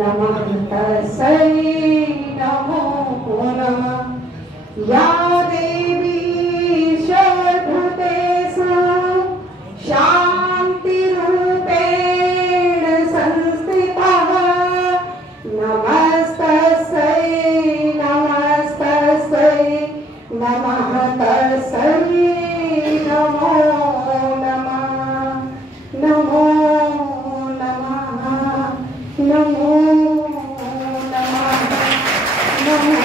नमः तस्मै नमो नमः। या देवी सर्वभूतेषु शान्तिरूपेण संस्थिता नमस्तस्यै नमस्तस्यै नमः तस्मै नमो नमः नमो नमः नमो नमः नमो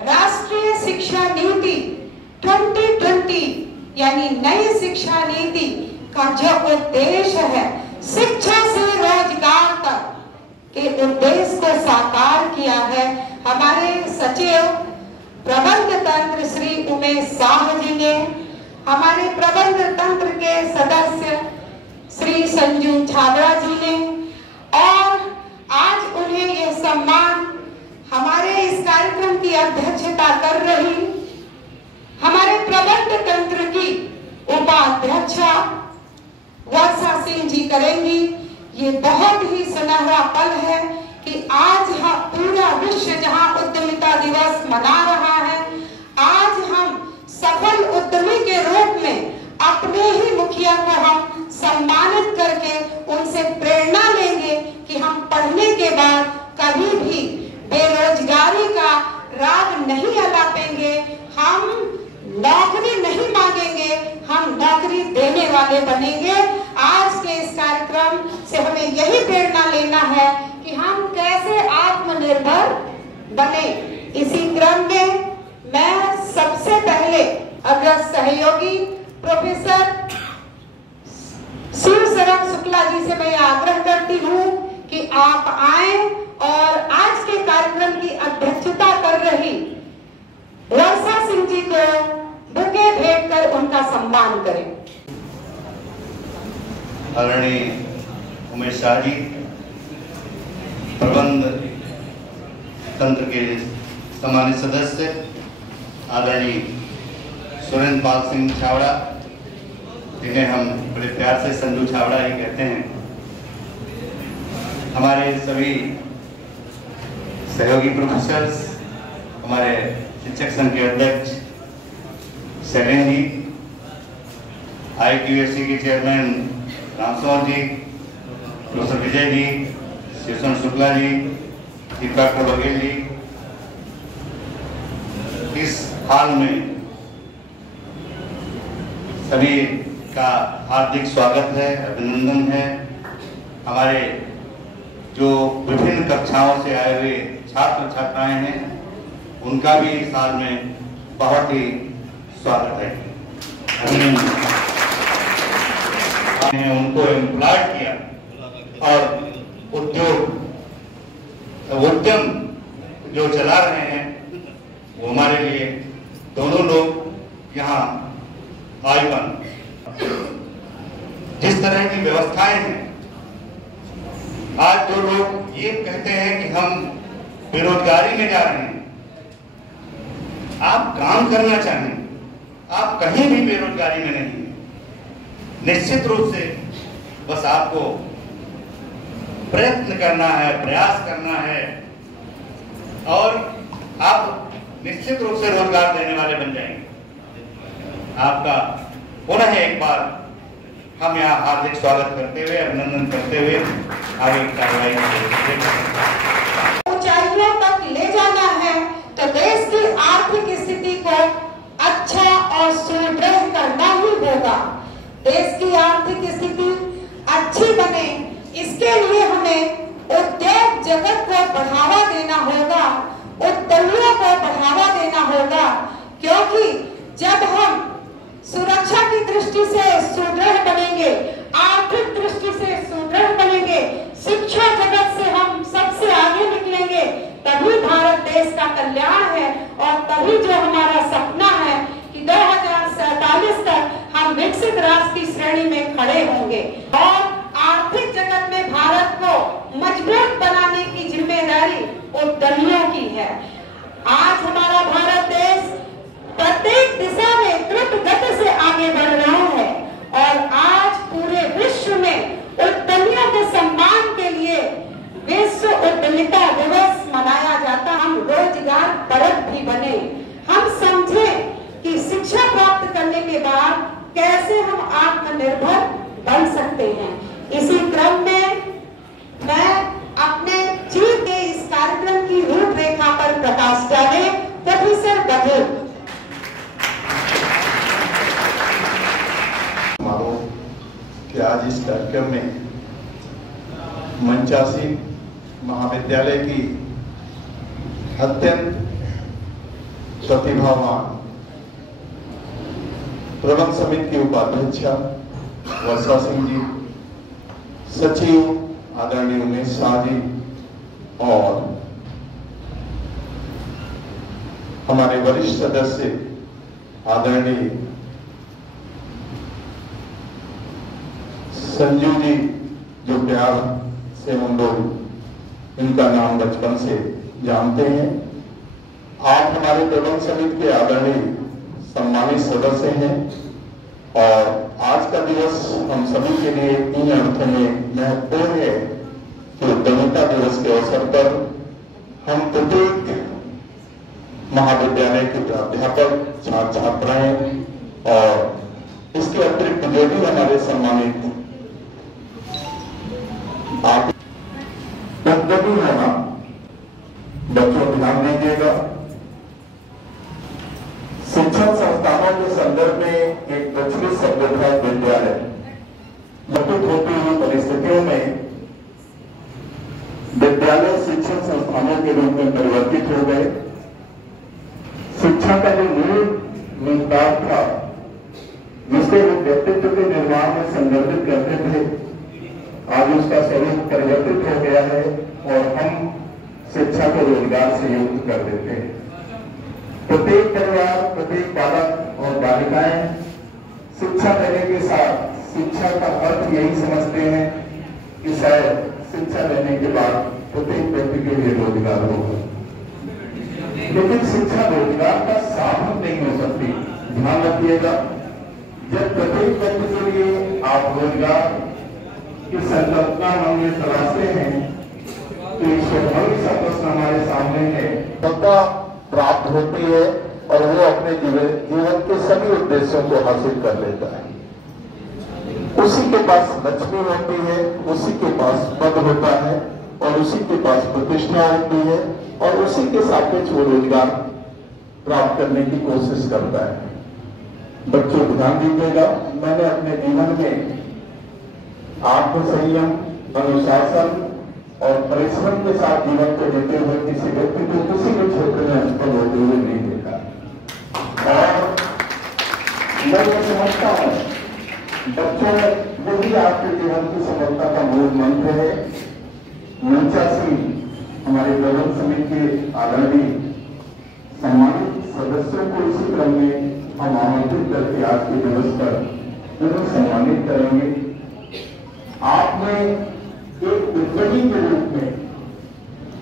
राष्ट्रीय शिक्षा नीति 2020 यानी नई शिक्षा नीति का जो उद्देश्य है शिक्षा से रोजगार तक के उद्देश्य को साकार किया है। हमारे सचिव प्रबंध तंत्र श्री उमेश शाह जी ने, हमारे प्रबंध तंत्र के सदस्य श्री संजू छाबड़ा जी ने, और आज उन्हें यह सम्मान हमारे इस कार्यक्रम की अध्यक्षता कर रही हमारे प्रबंध तंत्र की उपाध्यक्षा वर्षा सिंह जी करेंगी। ये बहुत ही सुनहरा पल है कि आज पूरा विश्व जहां उद्यमिता दिवस मना रहा है, आज हम सफल उद्यमी के रूप में अपने ही मुखिया को हम सम्मानित करके उनसे प्रेरणा लेंगे कि हम पढ़ने के बाद कभी भी बेरोजगारी का राग नहीं अलापेंगे, हम नौकरी नहीं मांगेंगे, हम नौकरी देने वाले बनेंगे। आज के इस कार्यक्रम से हमें यही प्रेरणा लेना है कि हम कैसे आत्मनिर्भर बने। इसी क्रम में मैं सबसे पहले अग्रज सहयोगी प्रोफेसर शिव शरण शुक्ला जी से मैं आग्रह करती हूँ कि आप आए और आज के कार्यक्रम की अध्यक्षता कर रही वर्षा सिंह जी को बुके भेंट कर उनका सम्मान करें। आदरणीय उमेश शाह जी, प्रबंध तंत्र के सम्मानित सदस्य आदरणीय सुरेंद्र पाल सिंह छाबड़ा, जिन्हें हम बड़े प्यार से संजू छाबड़ा ही कहते हैं, हमारे सभी सहयोगी प्रोफेसर्स, हमारे शिक्षक संघ के अध्यक्ष शैलेंद्र जी, IQAC के चेयरमैन रामसौर जी, प्रोफेसर विजय जी, शिवशरण शुक्ला जी, दीपक बघेल जी, इस हाल में सभी का हार्दिक स्वागत है, अभिनंदन है। हमारे जो विभिन्न कक्षाओं से आए हुए छात्र छात्राएं हैं, उनका भी इस साल में बहुत ही स्वागत है। हमने उनको एम्प्लॉय किया और उद्यम जो चला रहे हैं वो हमारे लिए दोनों लोग यहाँ आईवन जिस तरह की व्यवस्थाएं हैं, आज जो लोग ये कहते हैं कि हम बेरोजगारी में जा रहे हैं, आप काम करना चाहें, आप कहीं भी बेरोजगारी में नहीं। निश्चित रूप से बस आपको प्रयत्न करना है, प्रयास करना है और आप निश्चित रूप से रोजगार देने वाले बन जाएंगे। आपका पुनः एक बार हम यहाँ हार्दिक स्वागत करते हुए, अभिनंदन करते हुए आगे की कार्रवाई ऊंचाइयों तक ले जाना है तो देश की आर्थिक स्थिति को अच्छा और सुदृढ़ करना ही होगा। देश की आर्थिक स्थिति अच्छी बने, इसके लिए हमें उद्योग जगत को बढ़ावा देना होगा, उद्यमियों को बढ़ावा देना होगा, क्योंकि जब हम सुरक्षा की दृष्टि से सुदृढ़ बनेंगे, आर्थिक दृष्टि से सुदृढ़ बनेंगे, शिक्षा जगत से हम सबसे आगे निकलेंगे, तभी भारत देश का कल्याण है और तभी जो हमारा सपना है कि 2047 तक हम विकसित राष्ट्र की श्रेणी में खड़े होंगे और आर्थिक जगत में भारत को मजबूत बनाने की जिम्मेदारी उद्यमियों की है। आज हमारा भारत देश प्रत्येक दिशा में द्रुत गति से आगे बढ़ रहा है और आज पूरे विश्व में उद्यमियों के सम्मान के लिए विश्व उद्यमिता दिवस मनाया जाता। हम रोजगार परक भी बने, हम समझें कि शिक्षा प्राप्त करने के बाद कैसे हम आत्मनिर्भर बन सकते हैं। इसी क्रम में मैं अपने चीफ के इस कार्यक्रम की रूपरेखा पर प्रकाश डाले प्रोफेसर बघेल। कि आज इस कार्यक्रम में मंचासी महाविद्यालय की अत्यंत प्रतिभावान प्रबंध समिति की उपाध्यक्षा वर्षा सिंह जी, सचिव आदरणीय उमेश शाह जी और हमारे वरिष्ठ सदस्य आदरणीय संजू जी, जो प्यार से हम लोग इनका नाम बचपन से जानते हैं। आप हमारे प्रबंध समिति के आदरणीय सम्मानित सदस्य हैं और आज का दिवस हम सभी के लिए इन अर्थों में महत्वपूर्ण है कि उद्यमिता दिवस के अवसर पर हम प्रत्येक महाविद्यालय के प्राध्यापक, छात्र छात्राएं और इसके अतिरिक्त जो भी हमारे सम्मानित आप पंद्रह होना बच्चों ध्यान दीजिएगा। शिक्षण संस्थानों के संदर्भ में एक प्रचलित शब्द था विद्यालय। घटित होती हुई परिस्थितियों में विद्यालय शिक्षण संस्थानों के रूप में परिवर्तित हो गए। शिक्षा का जो मूल निहितार्थ था जिसको वो व्यक्तित्व के निर्माण में संदर्भित करते थे, आज उसका स्वरूप परिवर्तित हो गया है और हम शिक्षा को रोजगार से युक्त कर देते हैं। प्रत्येक परिवार, प्रत्येक बालक और बालिकाएं शिक्षा लेने के साथ शिक्षा का अर्थ यही समझते हैं कि शायद शिक्षा लेने के बाद प्रत्येक व्यक्ति के लिए रोजगार होगा, लेकिन शिक्षा रोजगार का साधन नहीं हो सकती। ध्यान रखिएगा, जब प्रत्येक व्यक्ति के लिए आप रोजगार की संकल्पना मन में तलाशते हैं तो एक स्वाभाविक सा प्रश्न हमारे सामने है, सत्ता प्राप्त होती है और वो अपने जीवन के सभी उद्देश्यों को हासिल कर लेता है। उसी के पास लक्ष्मी होती है, उसी के पास पद होता है और उसी के पास प्रतिष्ठा होती है और उसी के सापेक्ष वो रोजगार प्राप्त करने की कोशिश करता है। बच्चों ध्यान दीजिएगा, मैंने अपने जीवन में आत्मसंयम, अनुशासन और परिश्रम के साथ जीवन को जीते हुए किसी व्यक्ति को किसी भी क्षेत्र में असफल होते हुए नहीं देखा। और मैं ये समझता हूँ बच्चों यही आपके जीवन की सफलता का मूल मंत्र है। मंचासी हमारे प्रबंध समिति के आदरणीय सम्मानित सदस्यों को इसी क्रम में हम आमंत्रित करके आज के दिवस पर उन्हें सम्मानित करेंगे। आपने एक उद्यमी के रूप में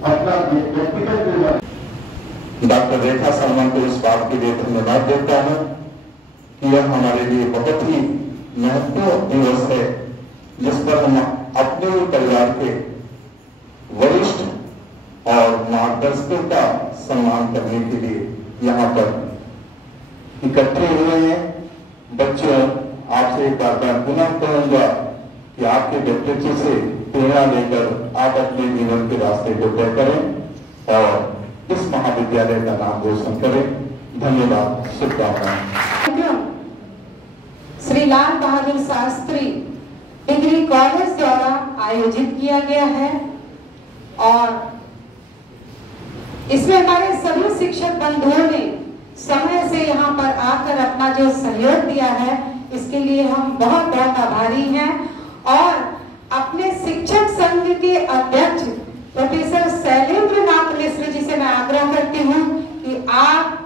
अपना व्यक्तिगत जीवन डॉक्टर रेखा शर्मा को इस बात के लिए धन्यवाद देता हूं कि यह हमारे लिए बहुत ही महत्वपूर्ण दिवस है जिस पर हम अपने परिवार के वरिष्ठ और मार्गदर्शकों का सम्मान करने के लिए यहाँ पर इकट्ठे हुए हैं। बच्चों, आपसे एक बार मैं पुनः कहूंगा कि आपके व्यक्तित्व से प्रेरणा लेकर आप अपने जीवन के रास्ते को तय करें और इस महाविद्यालय का नाम रोशन करें। धन्यवाद, शुभकामनाएं। श्री लाल बहादुर शास्त्री डिग्री कॉलेज द्वारा आयोजित किया गया है और इसमें हमारे सभी शिक्षक बंधुओं ने समय से यहाँ पर आकर अपना जो सहयोग दिया है इसके लिए हम बहुत बहुत आभारी हैं। और अपने शिक्षक संघ के अध्यक्ष प्रोफेसर शैलेंद्र नाथ मिश्र जी से मैं आग्रह करती हूँ कि आप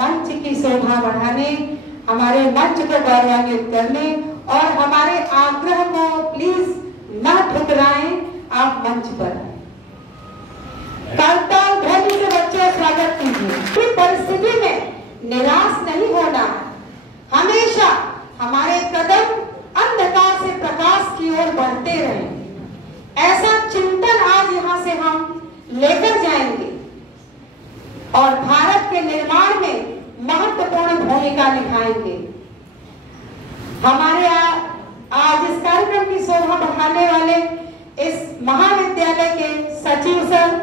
मंच की शोभा बढ़ाने, हमारे मंच को गौरवान्वित करने और हमारे आग्रह को प्लीज न ठुकराएं, आप मंच पर आए। लेकर जाएंगे और भारत के निर्माण में महत्वपूर्ण भूमिका निभाएंगे। हमारे आज इस कार्यक्रम की शोभा बढ़ाने वाले इस महाविद्यालय के सचिव सर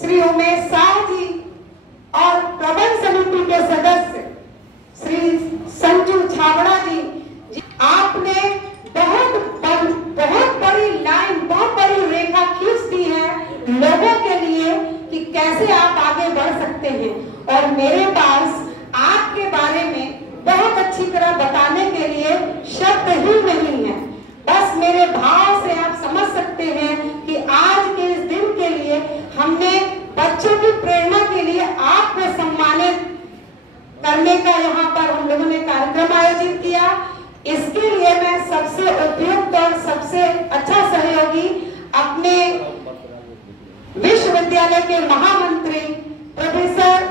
श्री उमेश शाह जी और प्रबंध समिति के सदस्य श्री संजू छाबड़ा जी, आपने बहुत बड़ी लाइन, बहुत बड़ी रेखा खींच दी है लोगों के लिए कि कैसे आप आगे बढ़ सकते हैं। और मेरे पास आपके बारे में बहुत अच्छी तरह बताने के लिए शब्द ही नहीं है। बस मेरे भाव से आप समझ सकते हैं कि आज के इस दिन के लिए हमने बच्चों की प्रेरणा के लिए आपको सम्मानित करने का यहाँ पर हम लोगों ने कार्यक्रम आयोजित किया। इसके लिए मैं सबसे उपयुक्त और सबसे अच्छा सहयोगी अपने विश्वविद्यालय के महामंत्री प्रोफेसर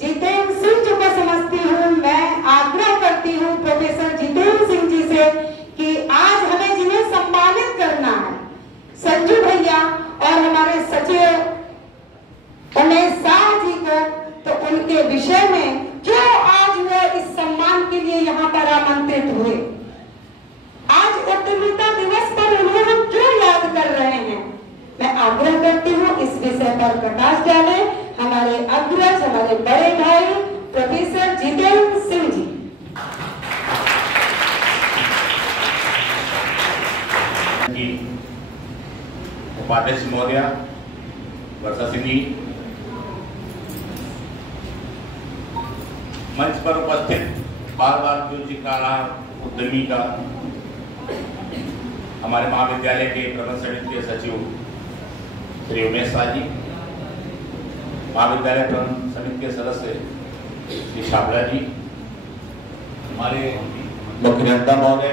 जितेंद्र सिंह जी को समझती हूँ। मैं आग्रह करती हूँ प्रोफेसर जितेंद्र सिंह जी से कि आज हमें जिन्हें सम्मानित करना है, संजू भैया और हमारे सचिव उमेश शाह जी को, तो उनके विषय में जो आज वो इस सम्मान के लिए यहाँ पर आमंत्रित हुए, आज उद्यमिता दिवस पर उन्हें हम क्यों याद कर रहे हैं, मैं आग्रह करती हूँ इस विषय पर प्रकाश डालें हमारे अग्रज, हमारे बड़े भाई प्रोफेसर जितेंद्र सिंह जी। उपाध्यक्ष महोदय वर्षा सिंह जी, मंच पर उपस्थित बार बार जो जिक्र रहा उद्यमी का, हमारे महाविद्यालय के प्रबंध समिति के सचिव श्री उमेश शाह जी, महाविद्यालय प्रबंध समिति के सदस्य श्री छाबड़ा जी, हमारे मुख्य नियंता महोदय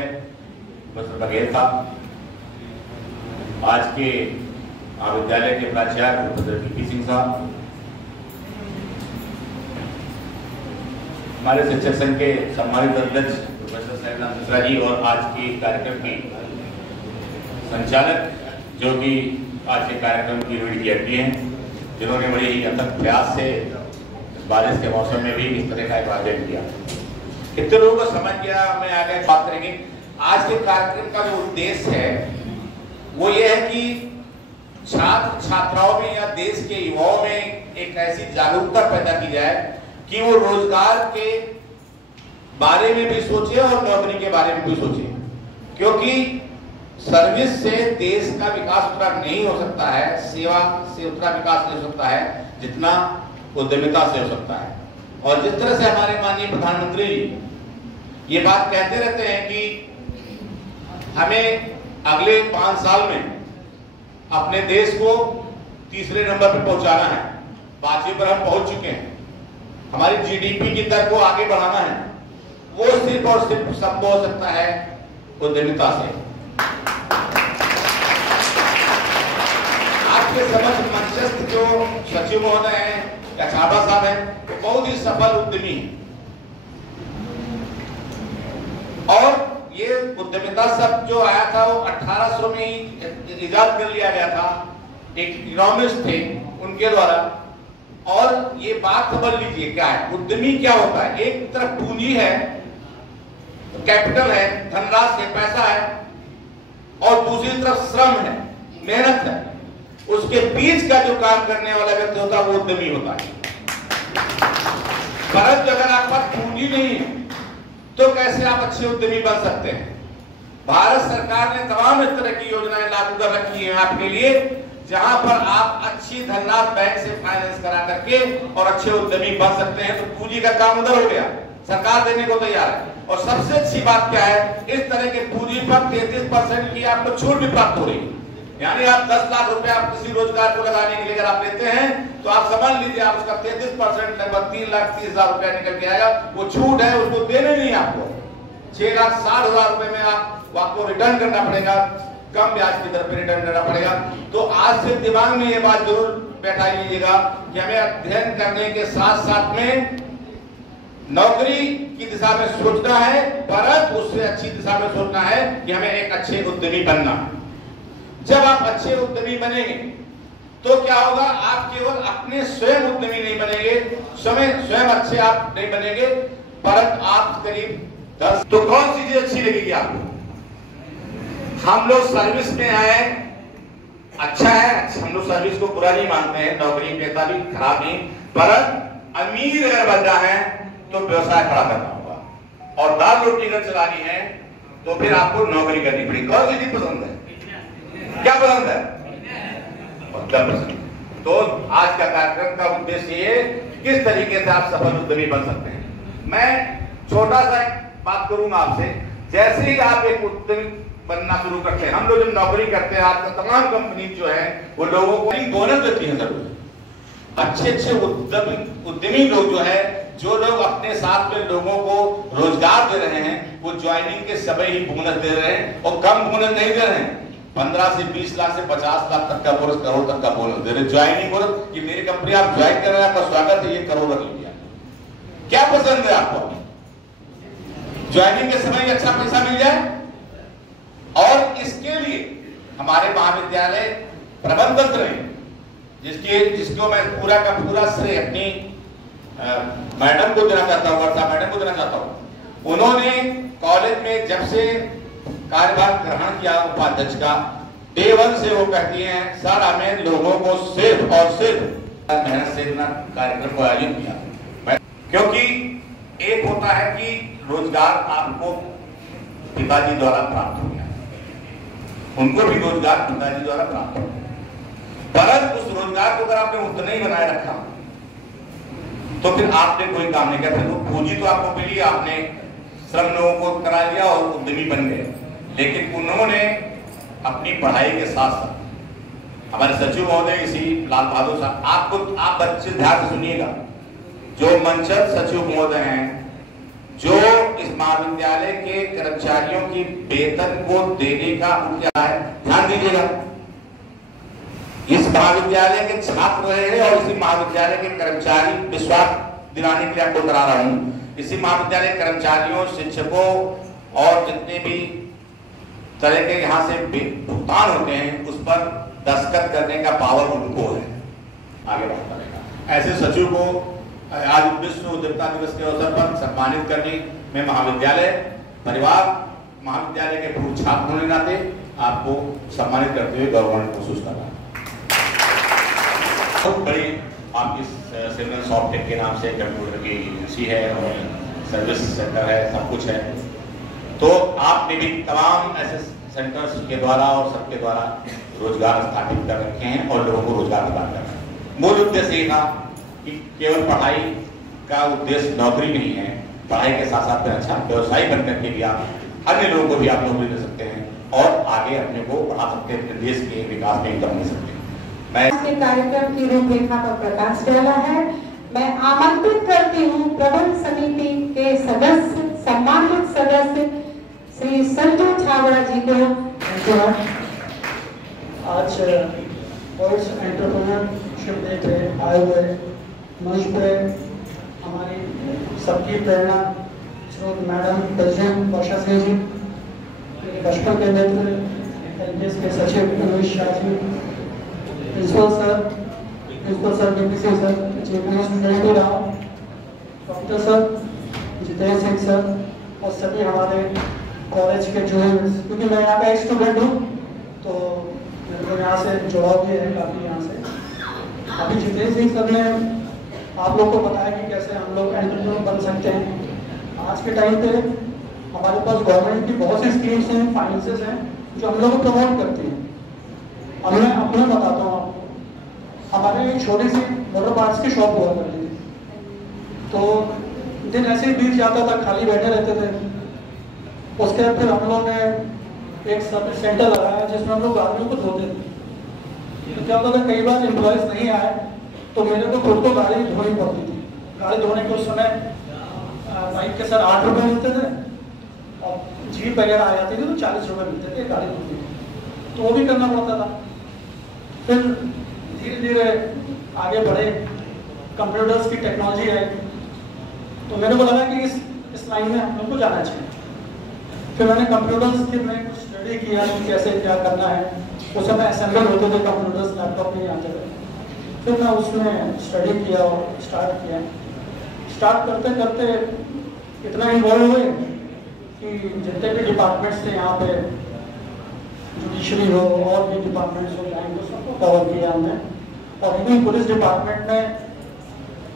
प्रोफेसर बघेल साहब, आज के महाविद्यालय के प्राचार्य प्रोफेसर पी सिंह साहब, हमारे शिक्षक संघ के सम्मानित अध्यक्ष प्रोफेसर सैलान मिश्रा जी और आज के कार्यक्रम की संचालक जो कि आज के कार्यक्रम की रीढ़ की हड्डी हैं, जिन्होंने बड़े ही अथक प्रयास से बारिश के मौसम में भी इस तरह का एक आयोजन किया। कितने लोगों को समझ गया, मैं आगे बात करेंगे। आज के कार्यक्रम का जो उद्देश्य है वो ये है कि छात्र छात्राओं में या देश के युवाओं में एक ऐसी जागरूकता पैदा की जाए कि वो रोजगार के बारे में भी सोचे और नौकरी के बारे में भी सोचे, क्योंकि सर्विस से देश का विकास उतना नहीं हो सकता है, सेवा से उतना विकास नहीं हो सकता है जितना उद्यमिता से हो सकता है। और जिस तरह से हमारे माननीय प्रधानमंत्री जी ये बात कहते रहते हैं कि हमें अगले 5 साल में अपने देश को तीसरे नंबर पर पहुंचाना है, 5वें पर हम पहुंच चुके हैं, हमारी जीडीपी की दर को आगे बढ़ाना है, वो सिर्फ और सिर्फ संभव हो सकता है उद्यमिता से। आपके समझ मंचस्थ जो सचिव महोदय हैं या छाबा साहब हैं, वो बहुत ही सफल उद्यमी हैं और ये उद्यमिता शब्द जो आया था वो 1800 में ही इजाद कर लिया गया था, एक इकोनॉमिस्ट थे उनके द्वारा। और ये बात समझ लीजिए क्या है उद्यमी, क्या होता है। एक तरफ पूंजी है, कैपिटल है, धनराशि है, पैसा है, और दूसरी तरफ श्रम है, मेहनत है। उसके बीच का जो काम करने वाला व्यक्ति होता है वो उद्यमी होता है। परंतु अगर आप पास पूंजी नहीं है तो कैसे आप अच्छे उद्यमी बन सकते हैं। भारत सरकार ने तमाम इस तरह की योजनाएं लागू कर रखी हैं आपके लिए, जहां पर आप अच्छी धनराशि बैंक से फाइनेंस करा करके और अच्छे उद्यमी बन सकते हैं। तो पूंजी का काम उधर हो गया, सरकार देने को तैयार है। और सबसे अच्छी बात क्या है, इस तरह के पूंजी पर 33% की आपको छूट भी प्राप्त हो रही है। यानी आप 10 लाख रुपए आप किसी रोजगार को लगाने के लिए अगर आप लेते हैं तो आप समझ लीजिए आप उसका 33% लगभग 3,30,000 रुपया निकल के आएगा। वो छूट है, उसको देने नहीं आपको 6,60,000 रुपए में आपको रिटर्न करना पड़ेगा, कम ब्याज की दर पर रिटर्न करना पड़ेगा। तो आज से दिमाग में ये बात जरूर बैठा लीजिएगा कि हमें अध्ययन करने के साथ साथ में नौकरी की दिशा में सोचना है, परंतु उससे अच्छी दिशा में सोचना है कि हमें एक अच्छे उद्यमी बनना है। जब आप अच्छे उद्यमी बनेंगे तो क्या होगा, आप केवल अपने स्वयं उद्यमी नहीं बनेंगे, स्वयं अच्छे आप नहीं बनेंगे, परंतु आप करीब 10। तो कौन सी चीज अच्छी लगेगी आपको? हम लोग सर्विस में आए, अच्छा है, हम लोग सर्विस को बुरा नहीं मानते हैं, नौकरी पेशा भी खराब नहीं, पर अमीर अगर बनना है तो व्यवसाय खड़ा करना होगा, और दाल रोटी अगर चलानी है तो फिर आपको नौकरी करनी पड़ेगी। कौन सी चीज पसंद है? क्या पसंद है? क्या पसंद? तो आज का कार्यक्रम का उद्देश्य ये किस तरीके से आप सफल उद्यमी बन सकते हैं। मैं छोटा सा बात करूंगा आपसे। जैसे ही आप एक उद्यमी बनना शुरू करते हैं, हम लोग जब नौकरी करते हैं, आज तमाम कंपनी जो है वो लोगों को बोनस देती है। जरूर अच्छे उद्यमी लोग जो है, जो लोग अपने साथ में लोगों को रोजगार दे रहे हैं, वो ज्वाइनिंग के समय ही बोनस दे रहे हैं, और कम बोनस नहीं दे रहे हैं। 15 से 20 लाख से 50 लाख तक का बोनस, करोड़ तक का बोनस दे रहे। ज्वाइनिंग बोनस कि मेरी कंपनी आप ज्वाइन कर रहे हैं, आपका स्वागत है, ये करोड़ रख लीजिए। क्या पसंद है आपको? ज्वाइनिंग के समय ही अच्छा पैसा मिल जाए। और इसके लिए हमारे महाविद्यालय प्रबंध तंत्र है, जिसको मैं पूरा का पूरा श्रेय अपनी मैडम को देना चाहता हूँ, वर्षा मैडम को देना चाहता हूँ। उन्होंने कॉलेज में जब से कार्यभार ग्रहण किया उपाध्यक्ष का, डे 1 से वो कहती हैं, सर हमें लोगों को सिर्फ और सिर्फ मेहनत से इतना कार्यक्रम को आयोजित किया। क्योंकि एक होता है कि रोजगार आपको पिताजी द्वारा प्राप्त हो गया, उनको भी रोजगार पिताजी द्वारा प्राप्त हो गया, परंतु उस रोजगार को अगर आपने उतना ही बनाए रखा तो फिर आपने कोई काम नहीं किया। फिर पूंजी तो आपको मिली, आपने श्रम लोगों को करा लिया और उद्यमी बन गए, लेकिन उन्होंने अपनी पढ़ाई के साथ साथ, हमारे सचिव महोदय इसी लाल बहादुर साहब, आप बच्चे ध्यान से सुनिएगा, जो मंचस्थ सचिव महोदय हैं, जो इस महाविद्यालय के कर्मचारियों की वेतन को देने का क्या है, ध्यान दीजिएगा। इस महाविद्यालय के छात्र रहे हैं और इसी महाविद्यालय के कर्मचारी, विश्वास दिलाने के लिए आपको करा रहा हूं, इसी महाविद्यालय कर्मचारियों, शिक्षकों और जितने भी तरह के यहाँ से भुगतान होते हैं, उस पर दस्तखत करने का पावर उनको है। आगे बात करेगा। ऐसे सचिव को आज विश्व उद्यमिता दिवस के अवसर पर सम्मानित करने में महाविद्यालय परिवार, महाविद्यालय के पूर्व छात्र होने नाते आपको सम्मानित करते हुए गौरव महसूस कर रहा है। बहुत बड़ी आपकी सिग्नल सॉफ्टटेक के नाम से कंप्यूटर की एजेंसी है और सर्विस सेंटर है, सब कुछ है। तो आपने भी तमाम ऐसे सेंटर्स के द्वारा और सबके द्वारा रोजगार स्थापित कर रखे हैं और लोगों को रोजगार प्रदान कर रहे हैं। मूल उद्देश्य ये था कि केवल पढ़ाई का उद्देश्य नौकरी नहीं है, पढ़ाई के साथ साथ अच्छा व्यवसायी बन करके भी आप अन्य लोगों को भी आप नौकरी दे सकते हैं और आगे अपने को बढ़ा सकते हैं, अपने देश के विकास में कर सकते हैं। के कार्यक्रम की रूपरेखा पर प्रकाश डाला है। मैं आमंत्रित करती हूँ प्रबंध समिति के सदस्य, सम्मानित सदस्य श्री संजू छाबड़ा जी को। आज वर्ल्ड एंटरप्रेन्योरशिप डे पे आए हुए मंच पे हमारी सबकी प्रेरणा श्रोत मैडम प्रेसिडेंट वर्षा सिंह जी, बचपन के मित्र एलपीएस के सचिव Anuj Shah ji, principal sir DPC sir, chief minister Rao, doctor sir Jitendra Singh sir और सभी हमारे कॉलेज के जो है, क्योंकि मैं यहाँ का एक स्टूडेंट हूँ तो मेरे को यहाँ से जुड़ाव भी है काफ़ी। यहाँ से अभी जितेंद्र सिंह सर ने आप लोग को बताया कि कैसे हम लोग एंटरप्रेन्योर बन सकते हैं। आज के टाइम पे हमारे पास गवर्नमेंट की बहुत सी स्कीम्स हैं, फाइनेंसेस हैं जो हम लोग को प्रमोट करती हैं। अब मैं अपना बताता हूँ आपको, हमारे एक छोटी सी मोटर पार्ट्स की शॉप हुआ करती थी, तो दिन ऐसे ही बीत जाता था, खाली बैठे रहते थे। उसके बाद फिर हम लोग ने एक सर्विस सेंटर लगाया जिसमें हम लोग गाड़ियों को धोते थे। तो क्या होता था, कई बार एम्प्लॉयज नहीं आए तो मेरे को खुद को गाड़ी धोनी पड़ती थी। गाड़ी धोने के उस समय बाइक के सर 8 रुपये मिलते थे और जीप वगैरह आ जाती थी तो 40 रुपये मिलते थे गाड़ी धोने के, तो वो भी करना पड़ता था। फिर धीरे धीरे आगे बढ़े, कंप्यूटर्स की टेक्नोलॉजी आई, तो मेरे को लगा कि इस लाइन में हम लोग को जाना चाहिए। फिर मैंने कंप्यूटर्स की में कुछ स्टडी किया कि कैसे क्या करना है। उस समय असेंबल होते थे कंप्यूटर्स, लैपटॉप नहीं आते थे। फिर मैं उसमें स्टडी किया और स्टार्ट किया। स्टार्ट करते करते इतना इन्वॉल्व हुए कि जितने भी डिपार्टमेंट्स थे यहाँ पे, जुडिशरी हो और भी डिपार्टमेंट्स हो, बैंक हो, सबको कवर किया हमने। और इवन पुलिस डिपार्टमेंट में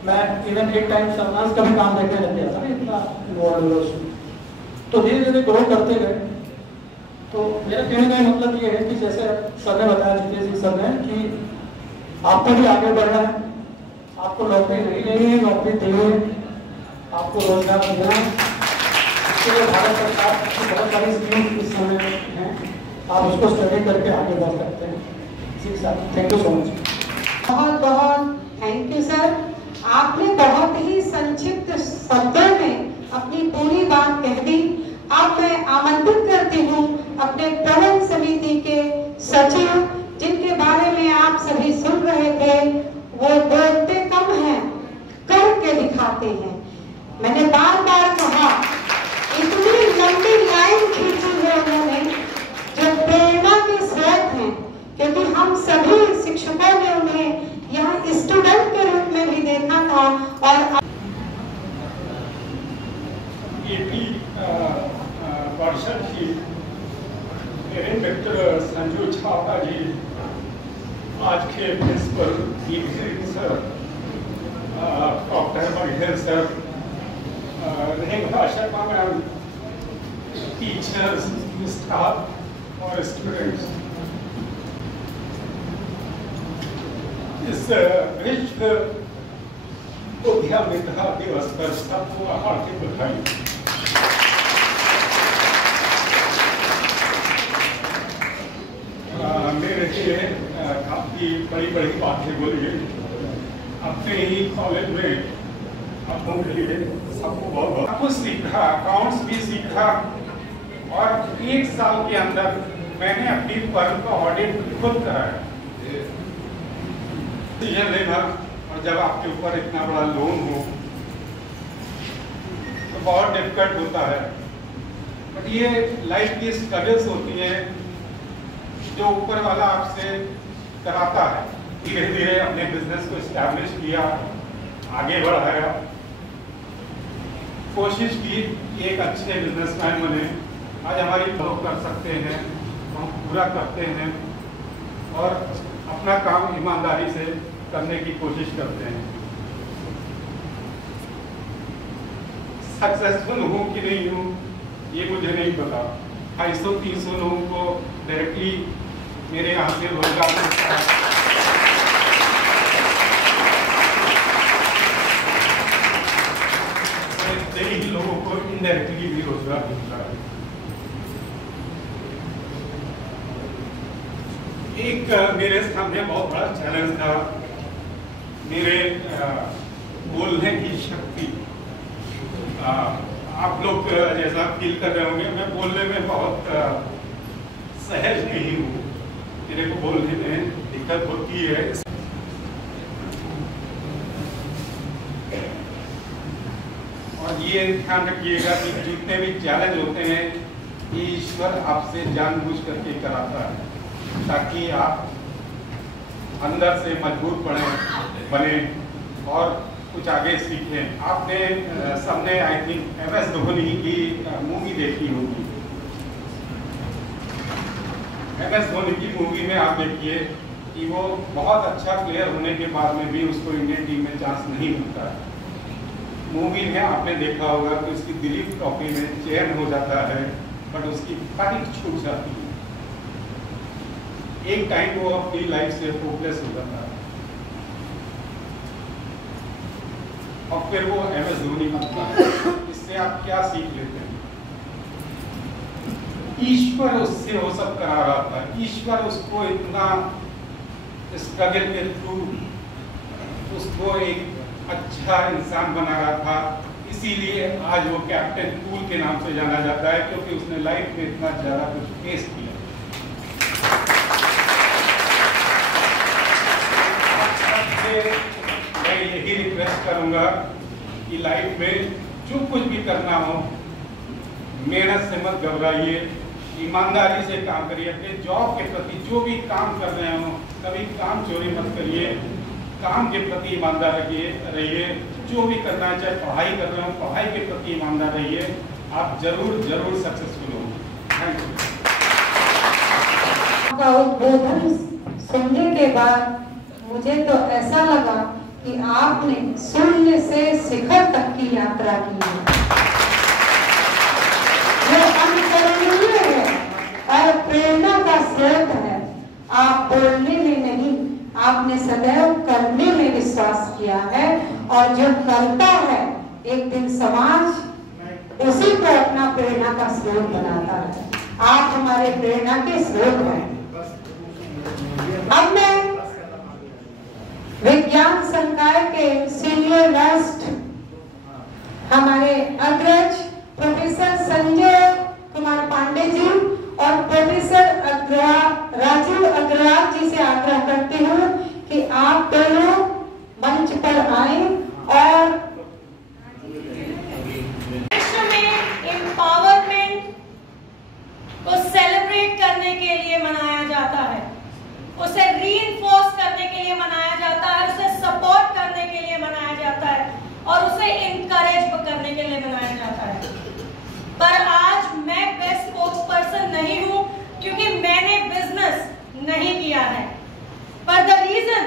मैं इवन एक टाइम सर्विलांस का भी काम देखने लग गया था, इतना इन्वॉल्व हुआ उसमें। तो धीरे धीरे ग्रो करते गए। तो मेरा कहने का मतलब ये है कि जैसे सर ने बताया, जितेश जी सर ने, कि आपको भी आगे बढ़ना है, आपको नौकरी नहीं लेनी है, नौकरी देनी है, आपको रोजगार देना है। इसके लिए भारत सरकार की बहुत सारी स्कीम इस समय हैं, आप उसको स्टडी करके आगे बढ़ सकते हैं। जी sir, thank you so much. बहुत बहुत थैंक यू सर। आपने बहुत ही संक्षिप्त शब्दों में अपनी पूरी बात कह दी। अब मैं आमंत्रित करती हूँ अपने प्रबंध समिति के सचिव, जिनके बारे में आप सभी सुन रहे थे। वो बोलते कम हैं, करके दिखाते हैं। मैंने बार बार कहा, इतनी लंबी लाइन खींची है उन्होंने, जो प्रेरणा के स्रोत हैं, क्योंकि हम सभी शिक्षकों ने उन्हें यहाँ स्टूडेंट के रूप में भी देखा था। और वर्षा जी, मेरे मित्र संजू छापा जी, आज के principal sir, doctor Baghel sir, Rekha Sharma ma'am, teachers, staff और स्टूडेंट्स, इस विश्व उद्यमिता दिवस पर सबको हार्दिक बधाई। मेरे लिए काफी बड़ी बड़ी बातें बोली, अपने ही कॉलेज में अपनों लिए सबको बहुत कुछ सीखा, अकाउंट्स भी सीखा। और एक साल के अंदर मैंने अपनी फर्म का ऑडिट खुद कराया। डिसीजन लेना, और जब आपके ऊपर इतना बड़ा लोन हो तो बहुत डिफिकल्ट होता है। बट ये लाइफ की स्ट्रगल्स होती है जो ऊपर वाला आपसे कराता है। धीरे धीरे अपने बिजनेस को एस्टैब्लिश किया, आगे बढ़ाया, कोशिश की कि एक अच्छे बिजनेसमैन बने। आज हमारी फॉलो कर सकते हैं, हम पूरा करते हैं और अपना काम ईमानदारी से करने की कोशिश करते हैं। सक्सेसफुल हूँ कि नहीं हूँ ये मुझे नहीं पता। 250-300 लोगों को डायरेक्टली मेरे यहाँ से रोजगार मिलता है। कई लोगों को इनडायरेक्टली भी रोजगार मिलता है। एक मेरे सामने बहुत बड़ा चैलेंज था, मेरे बोलने की शक्ति। आप लोग जैसा फील कर रहे होंगे, मैं बोलने में बहुत सहज नहीं हूँ, मेरे को बोलने में दिक्कत होती है। और ये ध्यान रखिएगा कि जितने भी चैलेंज होते हैं ये ईश्वर आपसे जानबूझ करके कराता है, ताकि आप अंदर से मजबूत बने और कुछ आगे सीखें। आपने सबने आई थिंक MS धोनी की मूवी देखी होगी। MS धोनी की मूवी में आप देखिए कि वो बहुत अच्छा प्लेयर होने के बाद में भी उसको इंडियन टीम में चांस नहीं मिलता है। मूवी में आपने देखा होगा कि उसकी दिलीप ट्रॉफी में चयन हो जाता है, बट उसकी फाइट छूट जाती है। एक टाइम वो अपनी लाइफ से होपलेस हो जाता है और फिर वो MS धोनी बनता है। इससे आप क्या सीख लेते हैं? ईश्वर उससे वो सब करा रहा था। ईश्वर उसको इतना स्ट्रगल के थ्रू उसको एक अच्छा इंसान बना रहा था। इसीलिए आज वो कैप्टन कूल के नाम से जाना जाता है, क्योंकि उसने लाइफ में इतना ज्यादा कुछ फेस किया। मैं यही रिक्वेस्ट करूंगा कि लाइफ में जो कुछ भी करना हो, मेहनत से मत घबराइए, ईमानदारी से काम करिए। अपने जॉब के प्रति जो भी काम कर रहे हो, कभी काम चोरी मत करिए, काम के प्रति ईमानदार रहिए। जो भी करना है, चाहे पढ़ाई कर रहे हो, पढ़ाई के प्रति ईमानदार रहिए, आप जरूर सक्सेसफुल होंगे। Thank you. आपका उद्बोधन सुनने के बाद मुझे तो ऐसा लगा कि आपने शून्य से शिखर तक की यात्रा की है, जो अनुकरणीय है और प्रेरणा का स्रोत है। आप बोलने में नहीं, आपने सदैव करने में विश्वास किया है, और जो करता है एक दिन समाज उसी को अपना प्रेरणा का स्रोत बनाता है। आप हमारे प्रेरणा के स्रोत हैं। अब मैं विज्ञान संकाय के सीनियर वेस्ट हमारे अग्रज प्रोफेसर संजय कुमार पांडे जी और प्रोफेसर राजीव अग्रवाल जी से आग्रह करती हूँ कि आप दोनों मंच पर आए। और विश्व में एम्पावरमेंट को सेलिब्रेट करने के लिए मनाया जाता है, उसे रीइंफोर्स करने के लिए मनाया जाता है, उसे सपोर्ट करने के लिए मनाया जाता है और उसे इनकरेज करने के लिए मनाया जाता है। पर आज मैं बेस्ट स्पोक्सपर्सन नहीं हूं क्योंकि मैंने बिजनेस नहीं किया है। पर the reason,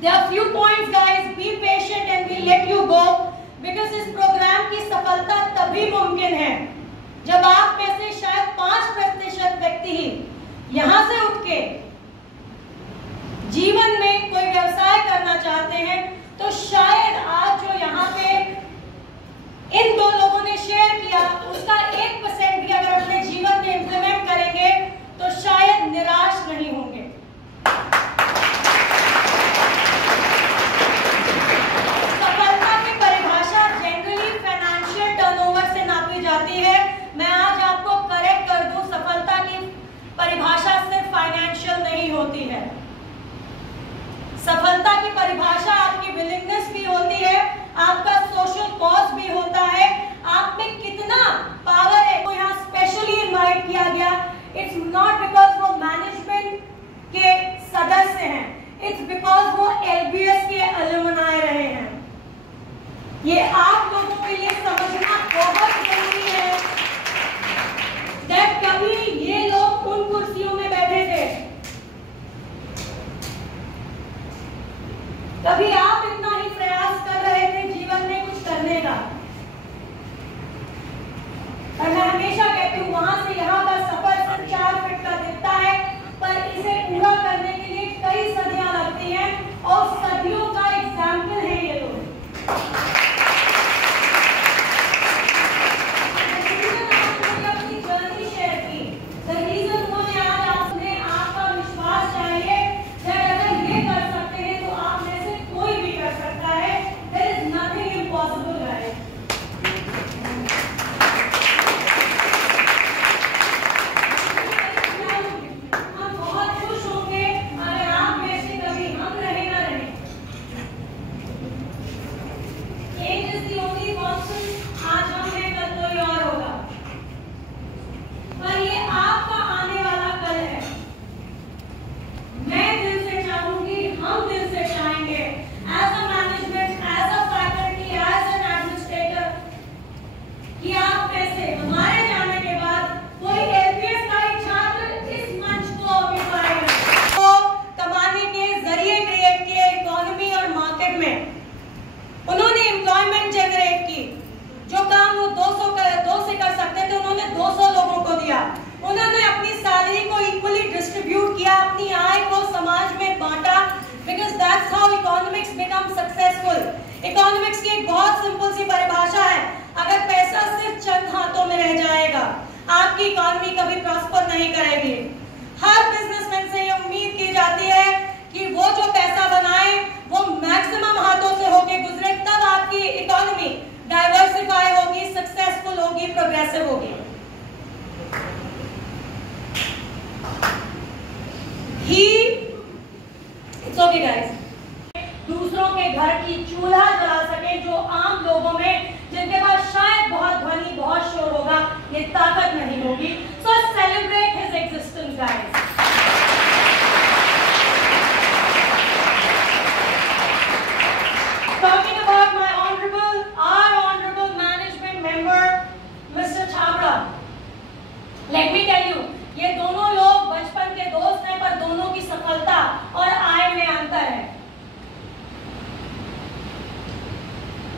there are few points guys, be patient and we let you go, because इस प्रोग्राम की सफलता तभी मुमकिन है जब आप में से शायद 5% व्यक्ति ही यहाँ से उठ के जीवन में कोई व्यवसाय करना चाहते हैं। तो शायद आज जो यहाँ पे इन दो लोगों ने शेयर किया, उसका 1% भी अगर अपने जीवन में इंप्लीमेंट करेंगे तो शायद निराश नहीं होंगे। सफलता की परिभाषा जनरली फाइनेंशियल टर्नओवर से नापी जाती है। मैं आज आपको करेक्ट कर दूं, सफलता की परिभाषा सिर्फ फाइनेंशियल नहीं होती है। सफलता की परिभाषा आपकी विलिंगनेस भी होती है, आपका सोशल कॉज भी होता है, आप में कितना पावर है। तो यहाँ स्पेशली इनवाइट किया गया, इट्स नॉट बिकॉज वो मैनेजमेंट के सदस्य हैं, इट्स बिकॉज वो एलबीएस के अलुमनाई रहे हैं। ये आप लोगों के लिए समझना बहुत जरूरी है कि कभी ये लोग उन कुर्सियों में बैठे थे, कभी आप इतना ही प्रयास कर रहे थे जीवन में कुछ करने का। और मैं हमेशा कहती हूँ, वहां से यहाँ का सफर सिर्फ 4 फीट का दिखता है, पर इसे पूरा करने के लिए कई सदियां लगती हैं और सदियों का एग्जाम्पल है ये लोग। अपनी जर्नी शेयर की, द रीजन उन्होंने आज आपका विश्वास चाहिए, अगर ये कर सकते हैं तो आप में से कोई भी कर सकता है। There is nothing impossible guys। हम बहुत खुश होंगे अगर आप में से कभी हम रहे ना रहे। Age is the only constant, आज हम हैं कल कोई और होगा, पर ये आपका आने वाला कल है। मैं दिल से चाहूंगी, हम दिल से चाहेंगे, as a management, as a faculty, as an administrator, कि आप में से हमारे जाने के बाद कोई एलपीएस का एक छात्र इस मंच को ऑक्यूपाई करे। तो कमाने के जरिए क्रिएट किए इकोनॉमी और मार्केट में उन्होंने एम्प्लॉयमेंट जनरेट की। जो काम वो 2 से कर सकते थे, उन्होंने 200 लोगों को दिया। उन्होंने अपनी सैलरी को इक्वली डिस्ट्रीब्यूट किया, अपनी आय को समाज में बांटा, because that's how economics become successful. Economics की एक बहुत सिंपल सी परिभाषा है, अगर पैसा सिर्फ चंद हाथों में रह जाएगा, आपकी इकोनॉमी कभी प्रॉस्पर नहीं करेगी। हर बिजनेसमैन से ये उम्मीद की जाती है कि वो जो पैसा बनाए वो मैक्सिमम हाथों से होके गुजरे, तब आपकी इकोनॉमी डाइवर्सिफाई होगी, सक्सेसफुल होगी, प्रोग्रेसिव होगी। It's okay guys। दूसरों के घर की चूल्हा जला सके, जो आम लोगों में जिनके पास शायद बहुत ध्वनि, बहुत शोर होगा, ये ताकत नहीं होगी। So celebrate his existence, guys. Talking about our honorable management member, Mr. Chhabra. Let me tell you, ये दोनों लोग बचपन के दोस्त हैं, पर दोनों की सफलता और आय में अंतर है.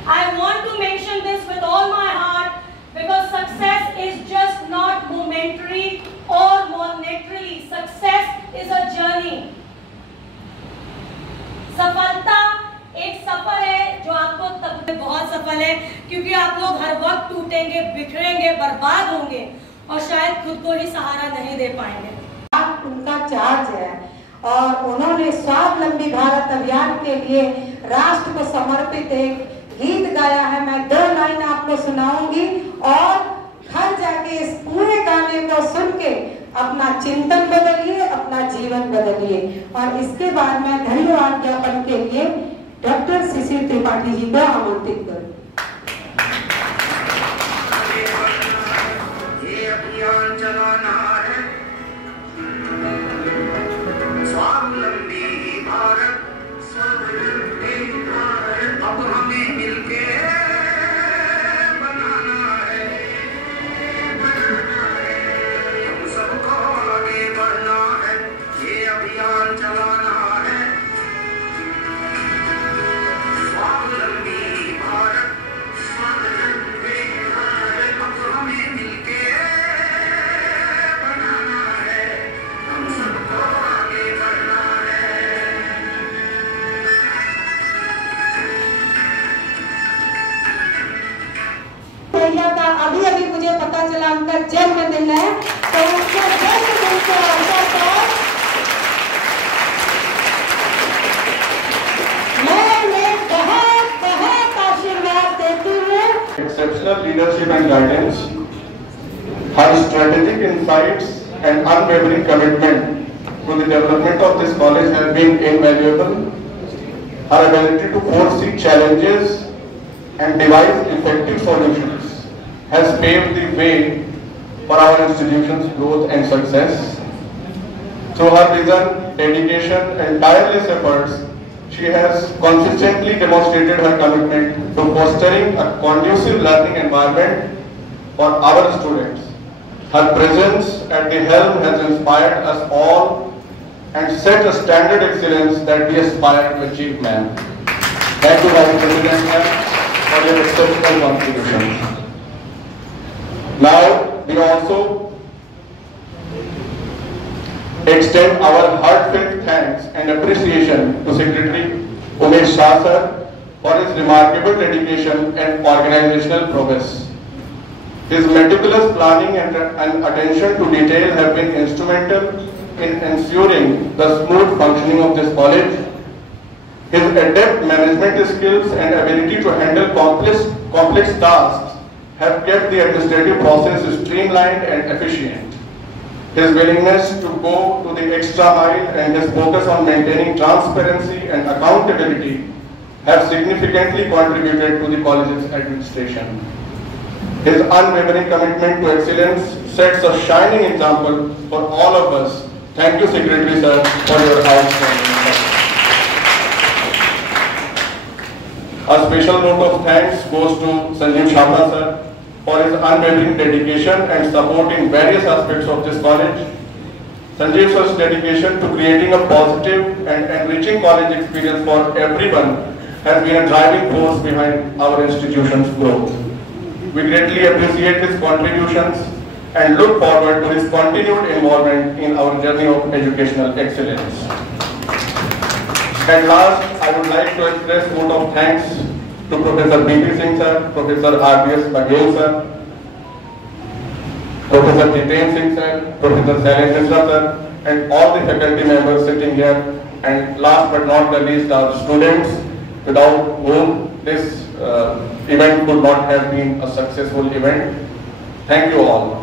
I want to mention this with all my heart because success is just not momentary or monetarily. Success is a journey. सफलता एक सफर है जो आपको तब बहुत सफल है, क्योंकि आप लोग हर वक्त टूटेंगे, बिखरेंगे, बर्बाद होंगे और शायद खुद को ही सहारा नहीं दे पाएंगे. उनका चार्ज है और उन्होंने स्वावलंबी भारत अभियान के लिए राष्ट्र को समर्पित एक गीत गाया है. मैं 2 लाइन आपको सुनाऊंगी और घर जाके इस पूरे गाने को सुन के अपना चिंतन बदलिए, अपना जीवन बदलिए. और इसके बाद मैं धन्यवाद ज्ञापन के लिए डॉक्टर शिशिर त्रिपाठी जी को आमंत्रित करूं. ये अभियान चलाना है स्वावलंबी भारत, अब हमें मिलके बनाना है, हम सबको आगे बढ़ना है, ये अभियान चलाना है स्वावलंबी भारत, अब हमें मिलके बनाना है, हम सबको आगे बढ़ना है. भैया का अभी मुझे पता चला उनका जन्मदिन है, तो उनके जन्मदिन के अवसर पर मैं बहुत आशीर्वाद देती हूँ. Exceptional leadership and guidance, her strategic insights and unwavering commitment to the development of this college have been invaluable. Her ability to foresee challenges and devise effective solutions has paved the way for our institution's growth and success. Through her vision, dedication and tireless efforts, she has consistently demonstrated her commitment to fostering a conducive learning environment for our students. Her presence at the helm has inspired us all and set a standard excellence that we aspire to achieve, ma'am. Thank you, Vice President, ma'am, for your exceptional contributions. Now, we also extend our heartfelt thanks and appreciation to Secretary Umesh Shah sir for his remarkable dedication and organizational prowess. His meticulous planning and attention to detail have been instrumental in ensuring the smooth functioning of this college. His adept management skills and ability to handle complex tasks have kept the administrative process streamlined and efficient. His willingness to go to the extra mile and his focus on maintaining transparency and accountability have significantly contributed to the college's administration. His unwavering commitment to excellence sets a shining example for all of us. Thank you, Secretary sir, for your outstanding work. A special note of thanks goes to Sanjeev Chhabra sir for his unwavering dedication and support in various aspects of this college. Sanjeev sir's dedication to creating a positive and enriching college experience for everyone has been a driving force behind our institution's growth. We greatly appreciate his contributions and look forward to his continued involvement in our journey of educational excellence. At last, I would like to express a vote of thanks to Professor B.P. Singh sir, Professor R.B.S. Baghel sir, Professor Jiten Singh sir, Professor Shailesh Mishra sir, and all the faculty members sitting here, and last but not the least our students, without whom this event could not have been a successful event. Thank you all.